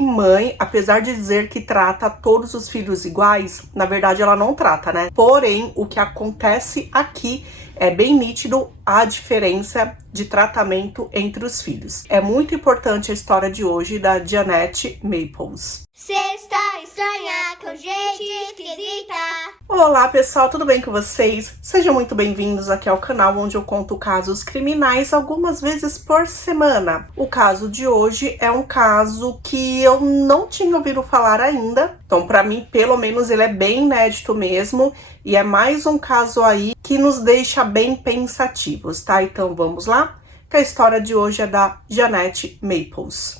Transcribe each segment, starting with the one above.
Mãe, apesar de dizer que trata todos os filhos iguais, na verdade ela não trata, né? Porém, o que acontece aqui é bem nítido a diferença de tratamento entre os filhos. É muito importante a história de hoje da Jeanette Maples. Sexta estranha com gente esquisita. Olá pessoal, tudo bem com vocês? Sejam muito bem-vindos aqui ao canal onde eu conto casos criminais algumas vezes por semana. O caso de hoje é um caso que eu não tinha ouvido falar ainda, então para mim pelo menos ele é bem inédito mesmo e é mais um caso aí que nos deixa bem pensativos, tá? Então vamos lá? Que a história de hoje é da Jeanette Maples.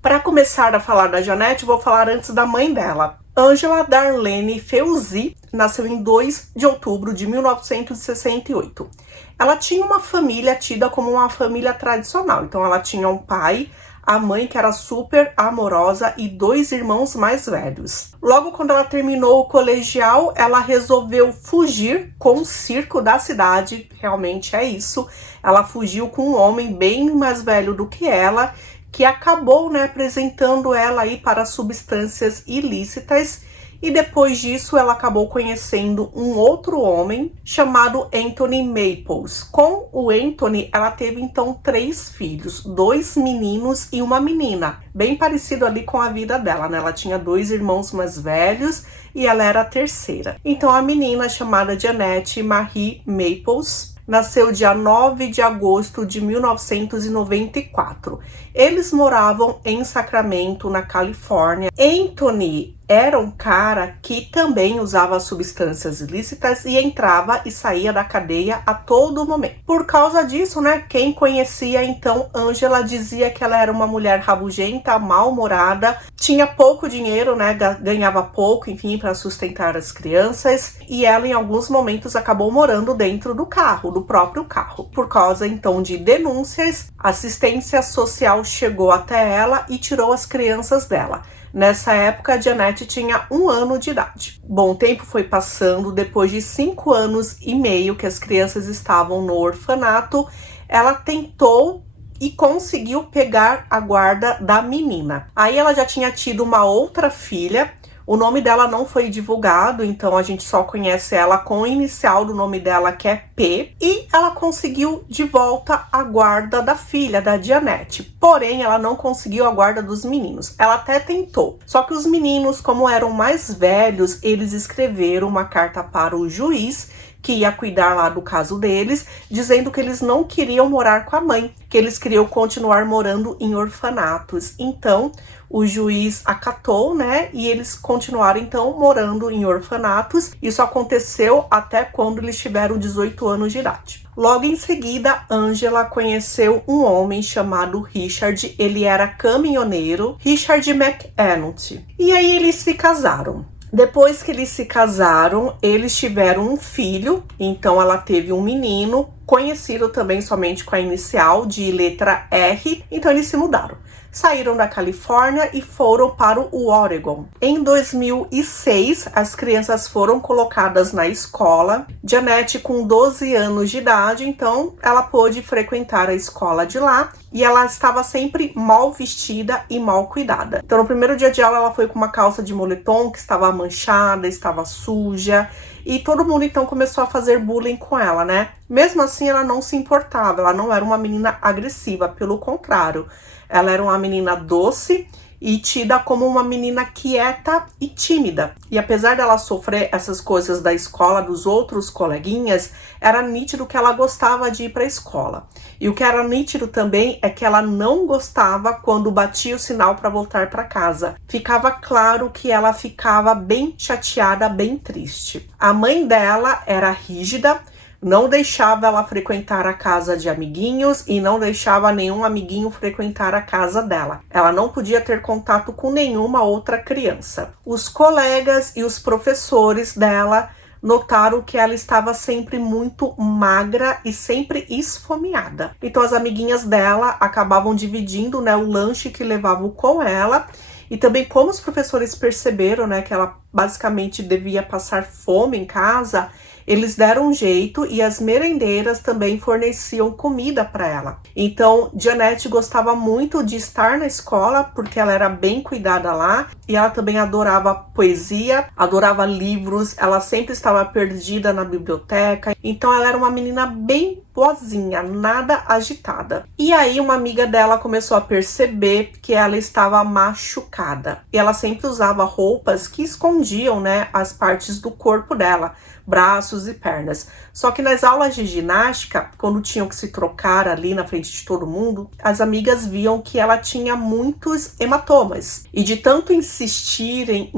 Para começar a falar da Jeanette, vou falar antes da mãe dela. Angela Darlene Feuzi nasceu em 2 de outubro de 1968. Ela tinha uma família tida como uma família tradicional. Então ela tinha um pai, a mãe que era super amorosa e 2 irmãos mais velhos. Logo quando ela terminou o colegial, ela resolveu fugir com o circo da cidade. Realmente é isso. Ela fugiu com um homem bem mais velho do que ela, que acabou, né, apresentando ela aí para substâncias ilícitas, e depois disso ela acabou conhecendo um outro homem chamado Anthony Maples. Com o Anthony, ela teve então 3 filhos, 2 meninos e uma menina, bem parecido ali com a vida dela, né? Ela tinha 2 irmãos mais velhos e ela era a terceira. Então a menina chamada Jeanette Marie Maples nasceu dia 9 de agosto de 1994. Eles moravam em Sacramento, na Califórnia. Anthony era um cara que também usava substâncias ilícitas e entrava e saía da cadeia a todo momento. Por causa disso, né, quem conhecia então Angela dizia que ela era uma mulher rabugenta, mal-humorada, tinha pouco dinheiro, né, ganhava pouco, enfim, para sustentar as crianças, e ela em alguns momentos acabou morando dentro do carro, do próprio carro. Por causa então de denúncias, a assistência social chegou até ela e tirou as crianças dela. Nessa época, a Jeanette tinha 1 ano de idade. Bom, o tempo foi passando. Depois de 5 anos e meio que as crianças estavam no orfanato, ela tentou e conseguiu pegar a guarda da menina. Aí ela já tinha tido uma outra filha. O nome dela não foi divulgado, então a gente só conhece ela com o inicial do nome dela, que é P. E ela conseguiu de volta a guarda da filha, da Jeanette. Porém, ela não conseguiu a guarda dos meninos. Ela até tentou. Só que os meninos, como eram mais velhos, eles escreveram uma carta para o juiz que ia cuidar lá do caso deles, dizendo que eles não queriam morar com a mãe, que eles queriam continuar morando em orfanatos. Então, o juiz acatou, né, e eles continuaram, então, morando em orfanatos. Isso aconteceu até quando eles tiveram 18 anos de idade. Logo em seguida, Angela conheceu um homem chamado Richard. Ele era caminhoneiro, Richard McEnulty. E aí eles se casaram. Depois que eles se casaram, eles tiveram um filho. Então ela teve um menino, conhecido também somente com a inicial de letra R. Então eles se mudaram. Saíram da Califórnia e foram para o Oregon. Em 2006, as crianças foram colocadas na escola. Jeanette, com 12 anos de idade, então ela pôde frequentar a escola de lá. E ela estava sempre mal vestida e mal cuidada. Então, no primeiro dia de aula, ela foi com uma calça de moletom que estava manchada, estava suja. E todo mundo, então, começou a fazer bullying com ela, né? Mesmo assim, ela não se importava. Ela não era uma menina agressiva, pelo contrário. Ela era uma menina doce e tida como uma menina quieta e tímida. E apesar dela sofrer essas coisas da escola, dos outros coleguinhas, era nítido que ela gostava de ir para a escola. E o que era nítido também é que ela não gostava quando batia o sinal para voltar para casa. Ficava claro que ela ficava bem chateada, bem triste. A mãe dela era rígida, não deixava ela frequentar a casa de amiguinhos e não deixava nenhum amiguinho frequentar a casa dela. Ela não podia ter contato com nenhuma outra criança. Os colegas e os professores dela notaram que ela estava sempre muito magra e sempre esfomeada. Então as amiguinhas dela acabavam dividindo, né, o lanche que levavam com ela. E também como os professores perceberam, né, que ela basicamente devia passar fome em casa, eles deram um jeito e as merendeiras também forneciam comida para ela. Então, Janete gostava muito de estar na escola porque ela era bem cuidada lá e ela também adorava poesia, adorava livros, ela sempre estava perdida na biblioteca. Então, ela era uma menina bem boazinha, nada agitada. E aí, uma amiga dela começou a perceber que ela estava machucada. E ela sempre usava roupas que escondiam, né, as partes do corpo dela, braços e pernas. Só que nas aulas de ginástica, quando tinham que se trocar ali na frente de todo mundo, as amigas viam que ela tinha muitos hematomas. E de tanto insistirem,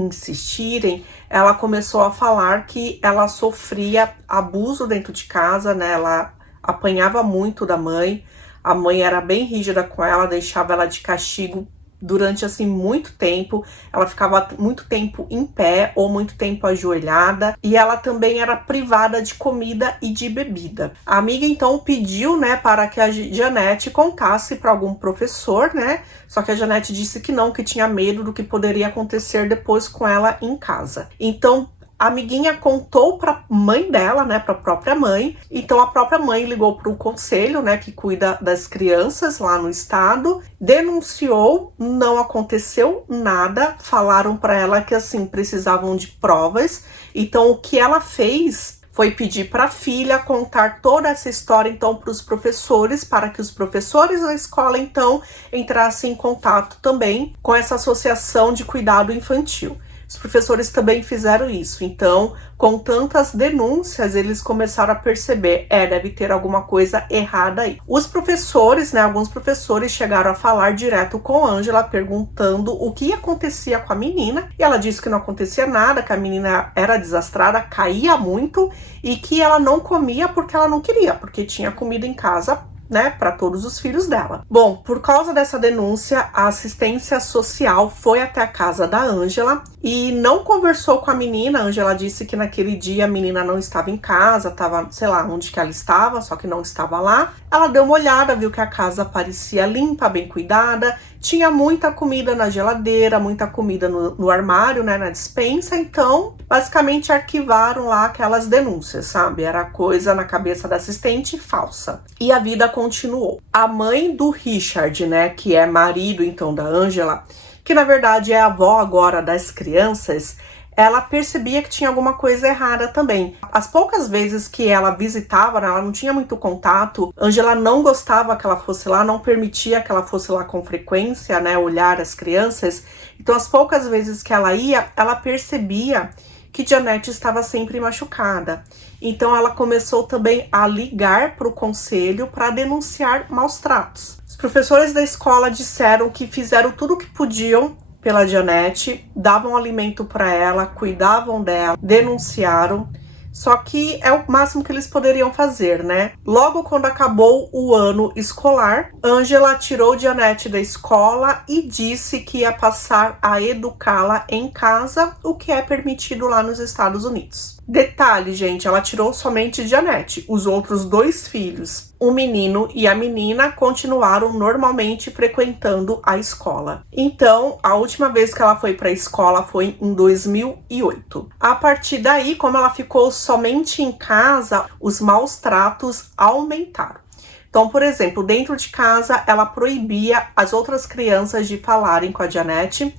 ela começou a falar que ela sofria abuso dentro de casa, né? Ela apanhava muito da mãe. A mãe era bem rígida com ela, deixava ela de castigo durante, assim, muito tempo. Ela ficava muito tempo em pé ou muito tempo ajoelhada. E ela também era privada de comida e de bebida. A amiga, então, pediu, né, para que a Janete contasse para algum professor, né? Só que a Janete disse que não, que tinha medo do que poderia acontecer depois com ela em casa. Então, a amiguinha contou para mãe dela, né, para a própria mãe. Então a própria mãe ligou para o conselho, né, que cuida das crianças lá no estado, denunciou, não aconteceu nada. Falaram para ela que assim precisavam de provas. Então o que ela fez foi pedir para a filha contar toda essa história então para os professores, para que os professores da escola então entrassem em contato também com essa associação de cuidado infantil. Os professores também fizeram isso. Então, com tantas denúncias, eles começaram a perceber, deve ter alguma coisa errada aí. Os professores, né, alguns professores chegaram a falar direto com a Ângela, perguntando o que acontecia com a menina. E ela disse que não acontecia nada, que a menina era desastrada, caía muito e que ela não comia porque ela não queria, porque tinha comida em casa, né, para todos os filhos dela. Bom, por causa dessa denúncia, a assistência social foi até a casa da Ângela e não conversou com a menina. A Ângela disse que naquele dia a menina não estava em casa, estava, sei lá, onde que ela estava, só que não estava lá. Ela deu uma olhada, viu que a casa parecia limpa, bem cuidada, tinha muita comida na geladeira, muita comida no armário, né, na despensa. Então, basicamente arquivaram lá aquelas denúncias, sabe? Era coisa na cabeça da assistente falsa. E a vida continuou. A mãe do Richard, né, que é marido então da Ângela, que na verdade é a avó agora das crianças, ela percebia que tinha alguma coisa errada também. As poucas vezes que ela visitava, né, ela não tinha muito contato. Ângela não gostava que ela fosse lá, não permitia que ela fosse lá com frequência, né, olhar as crianças. Então, as poucas vezes que ela ia, ela percebia que Janete estava sempre machucada. Então, ela começou também a ligar para o conselho para denunciar maus tratos. Os professores da escola disseram que fizeram tudo o que podiam pela Janete, davam alimento para ela, cuidavam dela, denunciaram. Só que é o máximo que eles poderiam fazer, né? Logo quando acabou o ano escolar, Ângela tirou Janete da escola e disse que ia passar a educá-la em casa, o que é permitido lá nos Estados Unidos. Detalhe, gente, ela tirou somente Janete. Os outros 2 filhos, o menino e a menina, continuaram normalmente frequentando a escola. Então, a última vez que ela foi para a escola foi em 2008. A partir daí, como ela ficou somente em casa, os maus tratos aumentaram. Então, por exemplo, dentro de casa, ela proibia as outras crianças de falarem com a Janete.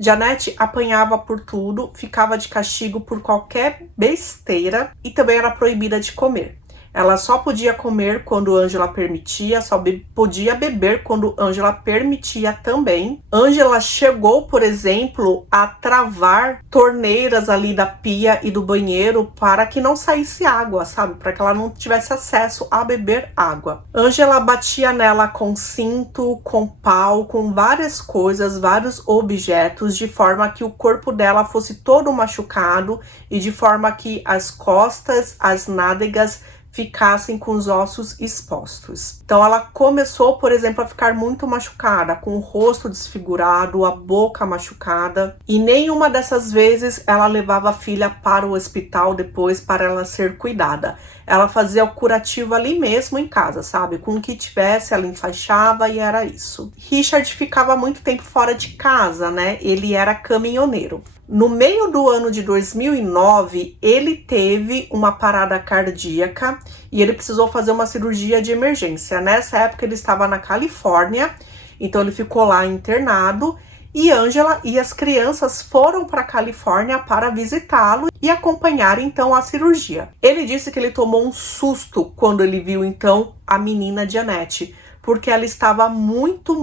Janete apanhava por tudo, ficava de castigo por qualquer besteira e também era proibida de comer. Ela só podia comer quando Ângela permitia, só podia beber quando Ângela permitia também. Ângela chegou, por exemplo, a travar torneiras ali da pia e do banheiro para que não saísse água, sabe? Para que ela não tivesse acesso a beber água. Ângela batia nela com cinto, com pau, com várias coisas, vários objetos, de forma que o corpo dela fosse todo machucado e de forma que as costas, as nádegas ficassem com os ossos expostos. Então ela começou, por exemplo, a ficar muito machucada, com o rosto desfigurado, a boca machucada, e nenhuma dessas vezes ela levava a filha para o hospital depois para ela ser cuidada. Ela fazia o curativo ali mesmo em casa, sabe? Com o que tivesse, ela enfaixava e era isso. Richard ficava muito tempo fora de casa, né? Ele era caminhoneiro. No meio do ano de 2009, ele teve uma parada cardíaca e ele precisou fazer uma cirurgia de emergência. Nessa época ele estava na Califórnia, então ele ficou lá internado e Angela e as crianças foram para a Califórnia para visitá-lo e acompanhar então a cirurgia. Ele disse que ele tomou um susto quando ele viu então a menina Jeanette, porque ela estava muito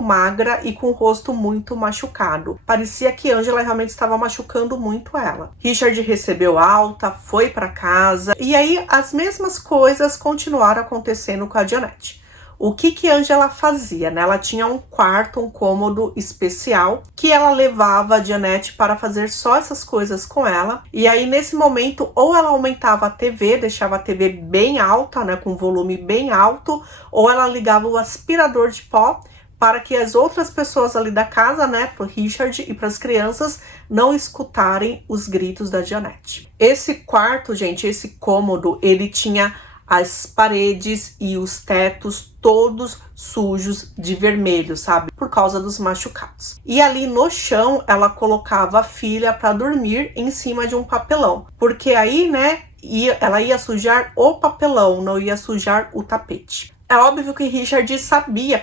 magra e com o rosto muito machucado. Parecia que Angela realmente estava machucando muito ela. Richard recebeu alta, foi para casa e aí as mesmas coisas continuaram acontecendo com a Jeanette. O que Angela fazia, né? Ela tinha um quarto, um cômodo especial que ela levava a Jeanette para fazer só essas coisas com ela. E aí, nesse momento, ou ela aumentava a TV, deixava a TV bem alta, né? Com volume bem alto, ou ela ligava o aspirador de pó para que as outras pessoas ali da casa, né? Pro Richard e para as crianças não escutarem os gritos da Jeanette. Esse quarto, gente, esse cômodo, ele tinha as paredes e os tetos todos sujos de vermelho, sabe? Por causa dos machucados. E ali no chão, ela colocava a filha para dormir em cima de um papelão. Porque aí, né, ela ia sujar o papelão, não ia sujar o tapete. É óbvio que Richard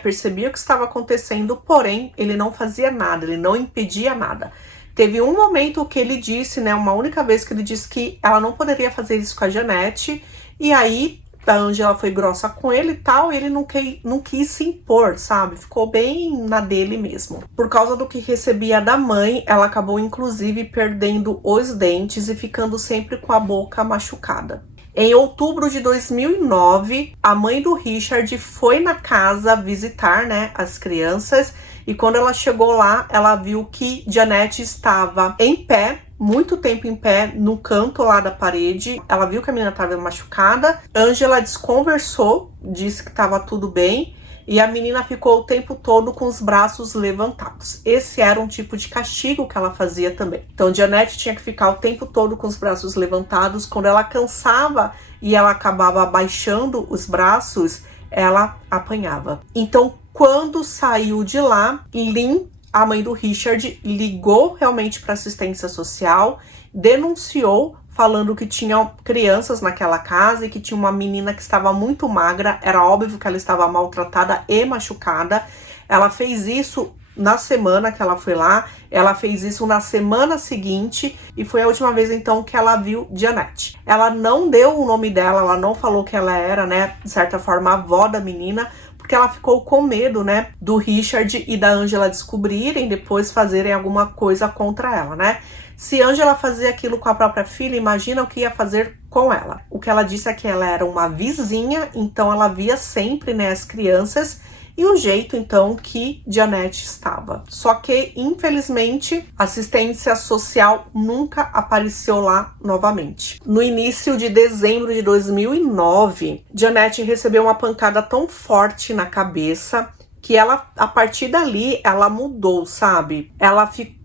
percebia o que estava acontecendo, porém, ele não fazia nada, ele não impedia nada. Teve um momento que ele disse, né, uma única vez que ele disse que ela não poderia fazer isso com a Jeanette. E aí, a Angela foi grossa com ele e tal, e ele não quis se impor, sabe? Ficou bem na dele mesmo. Por causa do que recebia da mãe, ela acabou inclusive perdendo os dentes e ficando sempre com a boca machucada. Em outubro de 2009, a mãe do Richard foi na casa visitar, né, as crianças. E quando ela chegou lá, ela viu que Jeanette estava em pé, muito tempo em pé, no canto lá da parede. Ela viu que a menina estava machucada. Angela desconversou, disse que estava tudo bem. E a menina ficou o tempo todo com os braços levantados. Esse era um tipo de castigo que ela fazia também. Então, Jeanette tinha que ficar o tempo todo com os braços levantados. Quando ela cansava e ela acabava abaixando os braços, ela apanhava. Então, quando saiu de lá, Lynn, a mãe do Richard, ligou realmente para assistência social, denunciou, falando que tinha crianças naquela casa e que tinha uma menina que estava muito magra. Era óbvio que ela estava maltratada e machucada. Ela fez isso na semana que ela foi lá, ela fez isso na semana seguinte e foi a última vez então que ela viu Jeanette. Ela não deu o nome dela, ela não falou que ela era, né, de certa forma, a avó da menina, porque ela ficou com medo, né, do Richard e da Angela descobrirem, depois fazerem alguma coisa contra ela, né? Se Angela fazia aquilo com a própria filha, imagina o que ia fazer com ela. O que ela disse é que ela era uma vizinha, então ela via sempre, né, as crianças e o jeito, então, que Jeanette estava. Só que, infelizmente, a assistência social nunca apareceu lá novamente. No início de dezembro de 2009, Jeanette recebeu uma pancada tão forte na cabeça que ela, a partir dali, ela mudou, sabe? Ela ficou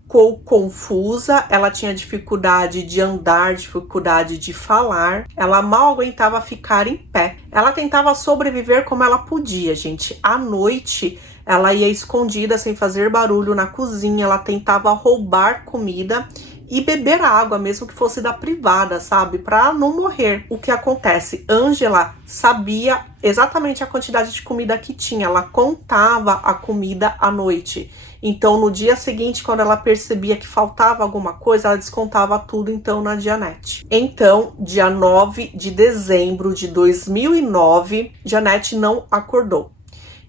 confusa, ela tinha dificuldade de andar, dificuldade de falar, ela mal aguentava ficar em pé. Ela tentava sobreviver como ela podia, gente. À noite, ela ia escondida sem fazer barulho na cozinha, ela tentava roubar comida e beber água, mesmo que fosse da privada, sabe? Pra não morrer. O que acontece? Angela sabia exatamente a quantidade de comida que tinha, ela contava a comida à noite. Então, no dia seguinte, quando ela percebia que faltava alguma coisa, ela descontava tudo, então, na Jeanette. Então, dia 9 de dezembro de 2009, Jeanette não acordou.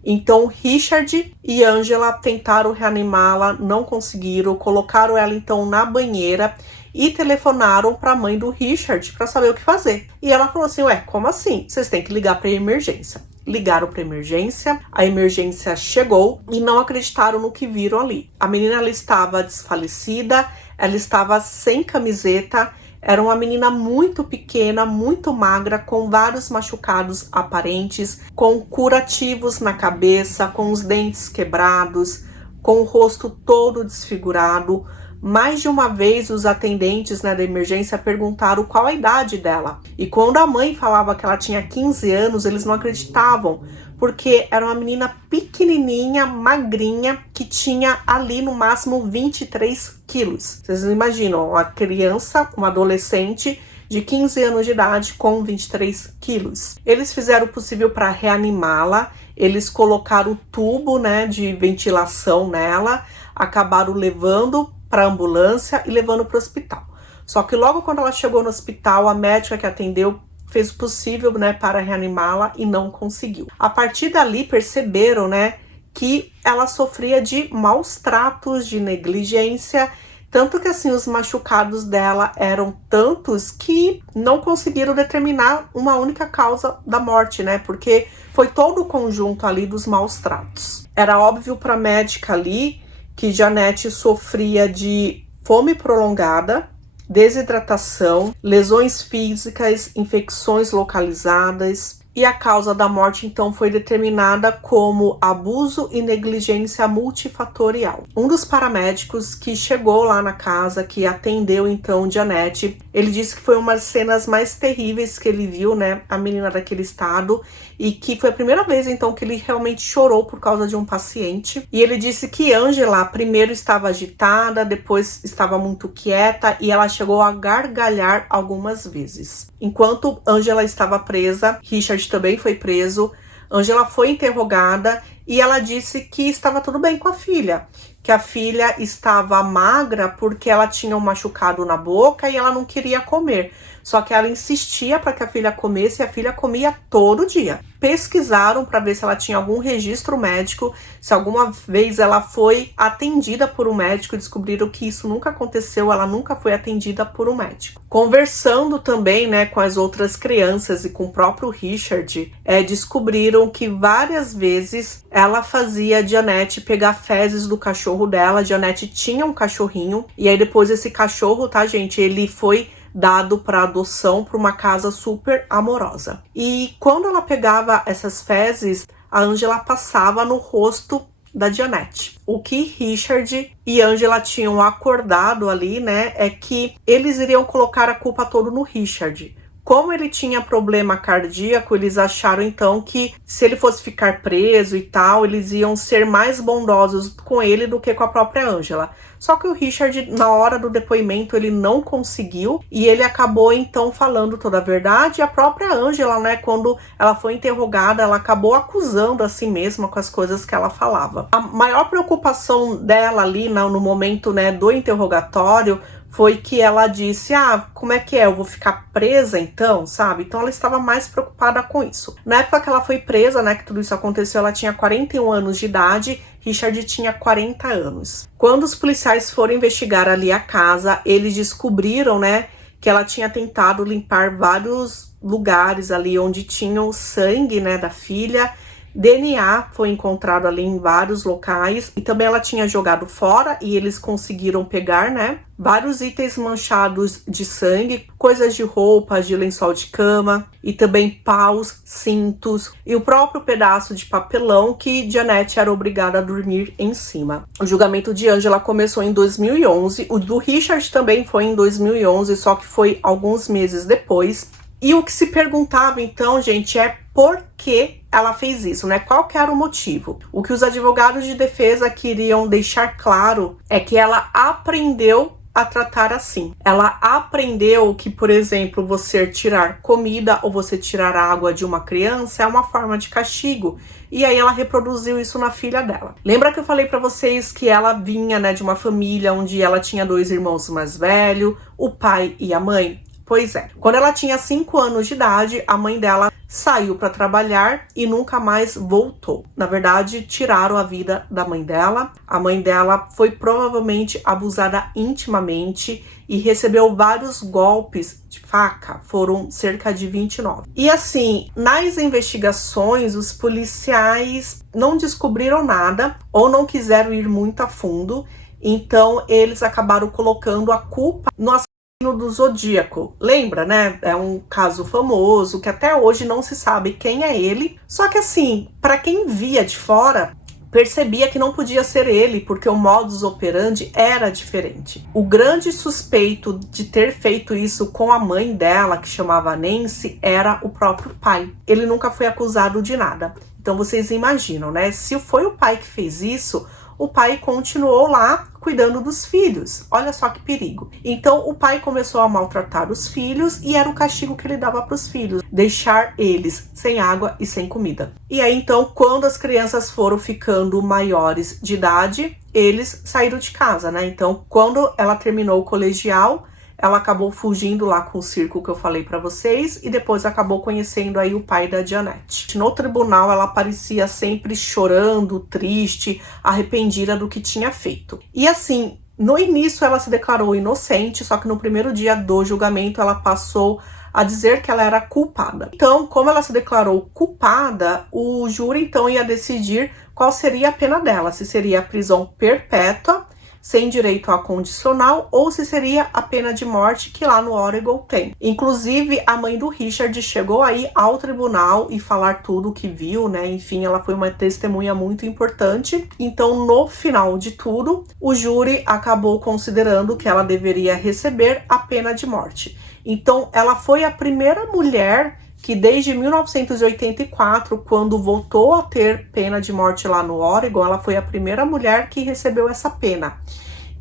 Então, Richard e Angela tentaram reanimá-la, não conseguiram, colocaram ela, então, na banheira e telefonaram para a mãe do Richard para saber o que fazer. E ela falou assim, ué, como assim? Vocês têm que ligar para a emergência. Ligaram para a emergência chegou e não acreditaram no que viram ali. A menina, ela estava desfalecida, ela estava sem camiseta, era uma menina muito pequena, muito magra, com vários machucados aparentes, com curativos na cabeça, com os dentes quebrados, com o rosto todo desfigurado. Mais de uma vez, os atendentes, né, da emergência perguntaram qual a idade dela. E quando a mãe falava que ela tinha 15 anos, eles não acreditavam, porque era uma menina pequenininha, magrinha, que tinha ali no máximo 23 quilos. Vocês imaginam, uma criança, uma adolescente de 15 anos de idade com 23 quilos. Eles fizeram o possível para reanimá-la, eles colocaram o tubo, né, de ventilação nela, acabaram levando para a ambulância e levando para o hospital. Só que logo quando ela chegou no hospital, a médica que atendeu fez o possível, né, para reanimá-la e não conseguiu. A partir dali perceberam, né, que ela sofria de maus tratos, de negligência, tanto que assim os machucados dela eram tantos que não conseguiram determinar uma única causa da morte, né? Porque foi todo o conjunto ali dos maus tratos. Era óbvio para a médica ali que Janete sofria de fome prolongada, desidratação, lesões físicas, infecções localizadas, e a causa da morte então foi determinada como abuso e negligência multifatorial. Um dos paramédicos que chegou lá na casa, que atendeu então Janete, ele disse que foi uma das cenas mais terríveis que ele viu, né, a menina daquele estado, e que foi a primeira vez então que ele realmente chorou por causa de um paciente. E ele disse que Angela primeiro estava agitada, depois estava muito quieta e ela chegou a gargalhar algumas vezes. Enquanto Angela estava presa, Richard também foi preso. Angela foi interrogada e ela disse que estava tudo bem com a filha, que a filha estava magra porque ela tinha um machucado na boca e ela não queria comer. Só que ela insistia para que a filha comesse e a filha comia todo dia. Pesquisaram para ver se ela tinha algum registro médico, se alguma vez ela foi atendida por um médico, e descobriram que isso nunca aconteceu, ela nunca foi atendida por um médico. Conversando também, né, com as outras crianças e com o próprio Richard, descobriram que várias vezes ela fazia Janete pegar fezes do cachorro dela. Janete tinha um cachorrinho e aí depois esse cachorro, tá, gente, ele foi dado para adoção para uma casa super amorosa. E quando ela pegava essas fezes, a Angela passava no rosto da Janete. O que Richard e Angela tinham acordado ali, né, é que eles iriam colocar a culpa toda no Richard. Como ele tinha problema cardíaco, eles acharam então que se ele fosse ficar preso e tal, eles iam ser mais bondosos com ele do que com a própria Angela. Só que o Richard, na hora do depoimento, ele não conseguiu e ele acabou então falando toda a verdade. E a própria Angela, né, quando ela foi interrogada, ela acabou acusando a si mesma com as coisas que ela falava. A maior preocupação dela ali no momento, né, do interrogatório foi que ela disse, como é que é? Eu vou ficar presa então, sabe? Então ela estava mais preocupada com isso. Na época que ela foi presa, né, que tudo isso aconteceu, ela tinha 41 anos de idade, Richard tinha 40 anos. Quando os policiais foram investigar ali a casa, eles descobriram, né, que ela tinha tentado limpar vários lugares ali onde tinha o sangue, né, da filha. DNA foi encontrado ali em vários locais e também ela tinha jogado fora e eles conseguiram pegar, né, vários itens manchados de sangue, coisas de roupas, de lençol de cama e também paus, cintos e o próprio pedaço de papelão que Janete era obrigada a dormir em cima. O julgamento de Angela começou em 2011, o do Richard também foi em 2011, só que foi alguns meses depois. E o que se perguntava então, gente, é por que ela fez isso, né? Qual que era o motivo? O que os advogados de defesa queriam deixar claro é que ela aprendeu a tratar assim. Ela aprendeu que, por exemplo, você tirar comida ou você tirar água de uma criança é uma forma de castigo. E aí ela reproduziu isso na filha dela. Lembra que eu falei pra vocês que ela vinha, né, de uma família onde ela tinha 2 irmãos mais velhos, o pai e a mãe? Pois é, quando ela tinha 5 anos de idade, a mãe dela saiu para trabalhar e nunca mais voltou. Na verdade, tiraram a vida da mãe dela. A mãe dela foi provavelmente abusada intimamente e recebeu vários golpes de faca, foram cerca de 29. E assim, nas investigações, os policiais não descobriram nada ou não quiseram ir muito a fundo, então eles acabaram colocando a culpa no do Zodíaco. Lembra, né? É um caso famoso que até hoje não se sabe quem é ele. Só que assim, para quem via de fora, percebia que não podia ser ele, porque o modus operandi era diferente. O grande suspeito de ter feito isso com a mãe dela, que chamava Nancy, era o próprio pai. Ele nunca foi acusado de nada. Então vocês imaginam, né? Se foi o pai que fez isso, o pai continuou lá cuidando dos filhos. Olha só que perigo. Então, o pai começou a maltratar os filhos e era o castigo que ele dava para os filhos, deixar eles sem água e sem comida. E aí, então, quando as crianças foram ficando maiores de idade, eles saíram de casa, né? Então, quando ela terminou o colegial, ela acabou fugindo lá com o circo que eu falei pra vocês e depois acabou conhecendo aí o pai da Jeanette. No tribunal, ela parecia sempre chorando, triste, arrependida do que tinha feito. E assim, no início ela se declarou inocente, só que no primeiro dia do julgamento ela passou a dizer que ela era culpada. Então, como ela se declarou culpada, o júri então ia decidir qual seria a pena dela, se seria a prisão perpétua, sem direito a condicional, ou se seria a pena de morte que lá no Oregon tem. Inclusive, a mãe do Richard chegou aí ao tribunal e falar tudo o que viu, né? Enfim, ela foi uma testemunha muito importante. Então, no final de tudo, o júri acabou considerando que ela deveria receber a pena de morte. Então, ela foi a primeira mulher que desde 1984, quando voltou a ter pena de morte lá no Oregon, ela foi a primeira mulher que recebeu essa pena.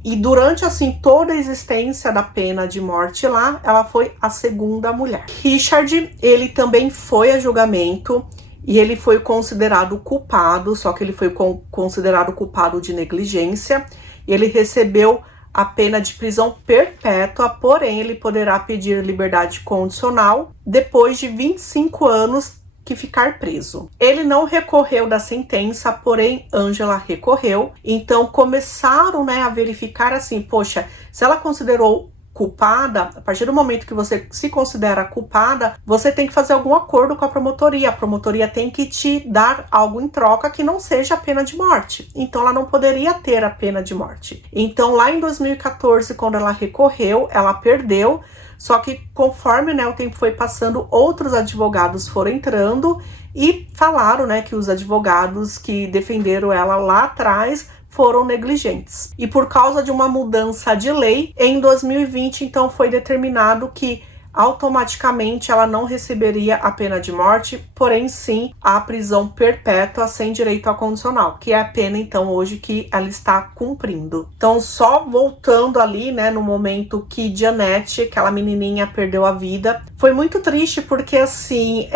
E durante, assim, toda a existência da pena de morte lá, ela foi a segunda mulher. Richard, ele também foi a julgamento e ele foi considerado culpado, só que ele foi considerado culpado de negligência. E ele recebeu a pena de prisão perpétua, porém ele poderá pedir liberdade condicional depois de 25 anos que ficar preso. Ele não recorreu da sentença, porém Angela recorreu. Então começaram, né, a verificar assim, poxa, se ela considerou culpada, a partir do momento que você se considera culpada, você tem que fazer algum acordo com a promotoria. A promotoria tem que te dar algo em troca que não seja a pena de morte. Então, ela não poderia ter a pena de morte. Então, lá em 2014, quando ela recorreu, ela perdeu. Só que conforme, né, o tempo foi passando, outros advogados foram entrando e falaram, né, que os advogados que defenderam ela lá atrás foram negligentes. E por causa de uma mudança de lei, em 2020, então, foi determinado que automaticamente ela não receberia a pena de morte, porém sim a prisão perpétua sem direito a condicional, que é a pena então hoje que ela está cumprindo. Então, só voltando ali, né, no momento que Jeanette, aquela menininha, perdeu a vida, foi muito triste porque assim,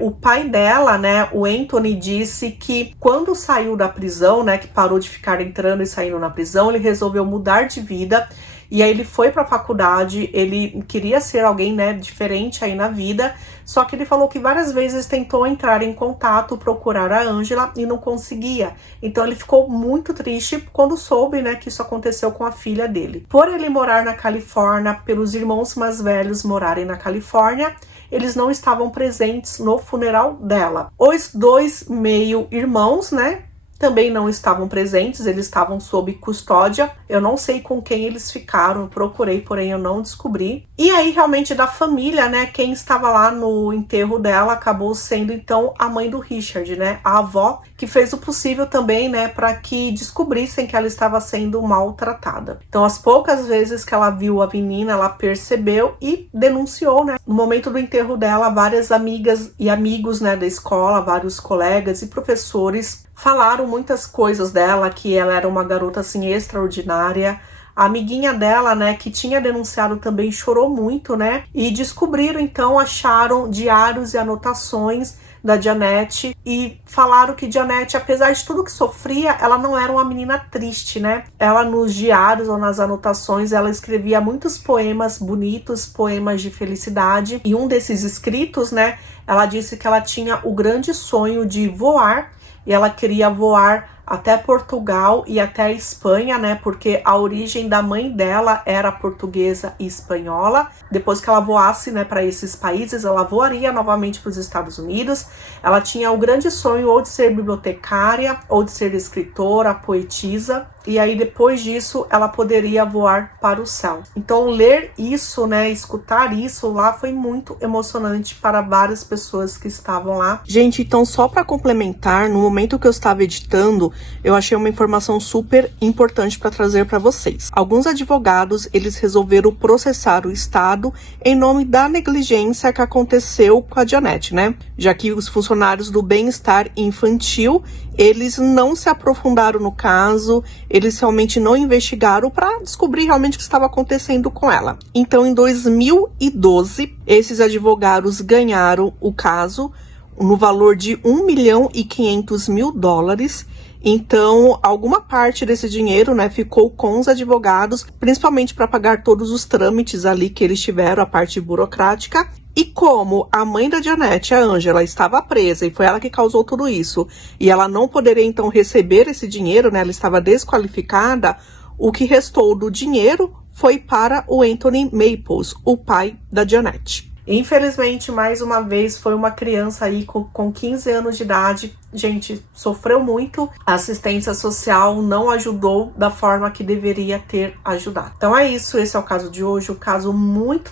o pai dela, né, o Anthony, disse que quando saiu da prisão, né, que parou de ficar entrando e saindo na prisão, ele resolveu mudar de vida. E aí ele foi para a faculdade, ele queria ser alguém, né, diferente aí na vida, só que ele falou que várias vezes tentou entrar em contato, procurar a Angela e não conseguia. Então ele ficou muito triste quando soube, né, que isso aconteceu com a filha dele. Por ele morar na Califórnia, pelos irmãos mais velhos morarem na Califórnia, eles não estavam presentes no funeral dela. Os dois meio-irmãos, né, também não estavam presentes, eles estavam sob custódia. Eu não sei com quem eles ficaram, eu procurei, porém eu não descobri. E aí, realmente, da família, né, quem estava lá no enterro dela acabou sendo, então, a mãe do Richard, né, a avó, que fez o possível também, né, para que descobrissem que ela estava sendo maltratada. Então, as poucas vezes que ela viu a menina, ela percebeu e denunciou, né. No momento do enterro dela, várias amigas e amigos, né, da escola, vários colegas e professores falaram muitas coisas dela, que ela era uma garota, assim, extraordinária. A amiguinha dela, né, que tinha denunciado também chorou muito, né, e descobriram, então, acharam diários e anotações da Jeanette e falaram que Jeanette, apesar de tudo que sofria, ela não era uma menina triste, né. Ela, nos diários ou nas anotações, ela escrevia muitos poemas bonitos, poemas de felicidade, e um desses escritos, né, ela disse que ela tinha o grande sonho de voar, e ela queria voar até Portugal e até a Espanha, né, porque a origem da mãe dela era portuguesa e espanhola. Depois que ela voasse, né, para esses países, ela voaria novamente para os Estados Unidos. Ela tinha o grande sonho ou de ser bibliotecária, ou de ser escritora, poetisa, e aí depois disso ela poderia voar para o céu. Então ler isso, né, escutar isso lá foi muito emocionante para várias pessoas que estavam lá. Gente, então só para complementar, no momento que eu estava editando, eu achei uma informação super importante para trazer para vocês. Alguns advogados, eles resolveram processar o Estado em nome da negligência que aconteceu com a Janete, né? Já que os funcionários do bem-estar infantil, eles não se aprofundaram no caso, eles realmente não investigaram para descobrir realmente o que estava acontecendo com ela. Então, em 2012, esses advogados ganharam o caso no valor de $1.500.000. Então, alguma parte desse dinheiro, né, ficou com os advogados, principalmente para pagar todos os trâmites ali que eles tiveram, a parte burocrática. E como a mãe da Janete, a Ângela, estava presa e foi ela que causou tudo isso, e ela não poderia então receber esse dinheiro, né, ela estava desqualificada, o que restou do dinheiro foi para o Anthony Maples, o pai da Janete. Infelizmente, mais uma vez, foi uma criança aí com 15 anos de idade. Gente, sofreu muito. A assistência social não ajudou da forma que deveria ter ajudado. Então é isso, esse é o caso de hoje. Um caso muito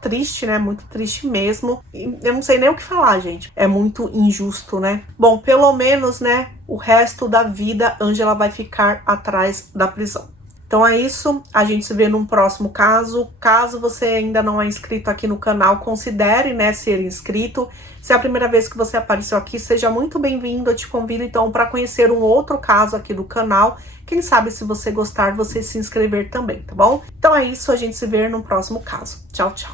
triste, né? Muito triste mesmo. E eu não sei nem o que falar, gente. É muito injusto, né? Bom, pelo menos, né? O resto da vida, Ângela vai ficar atrás da prisão. Então é isso, a gente se vê num próximo caso. Caso você ainda não é inscrito aqui no canal, considere, né, ser inscrito. Se é a primeira vez que você apareceu aqui, seja muito bem-vindo. Eu te convido, então, para conhecer um outro caso aqui do canal. Quem sabe, se você gostar, você se inscrever também, tá bom? Então é isso, a gente se vê no próximo caso. Tchau, tchau.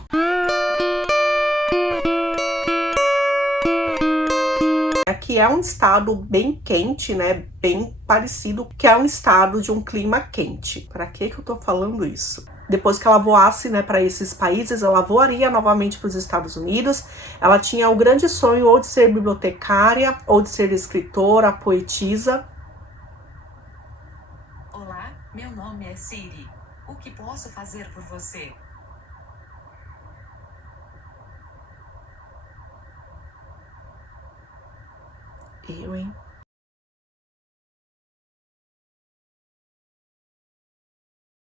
Aqui é um estado bem quente, né? Bem parecido, que é um estado de um clima quente. Para que eu tô falando isso? Depois que ela voasse, né, para esses países, ela voaria novamente para os Estados Unidos. Ela tinha o grande sonho ou de ser bibliotecária, ou de ser escritora, poetisa. Olá, meu nome é Siri. O que posso fazer por você? Eu, hein?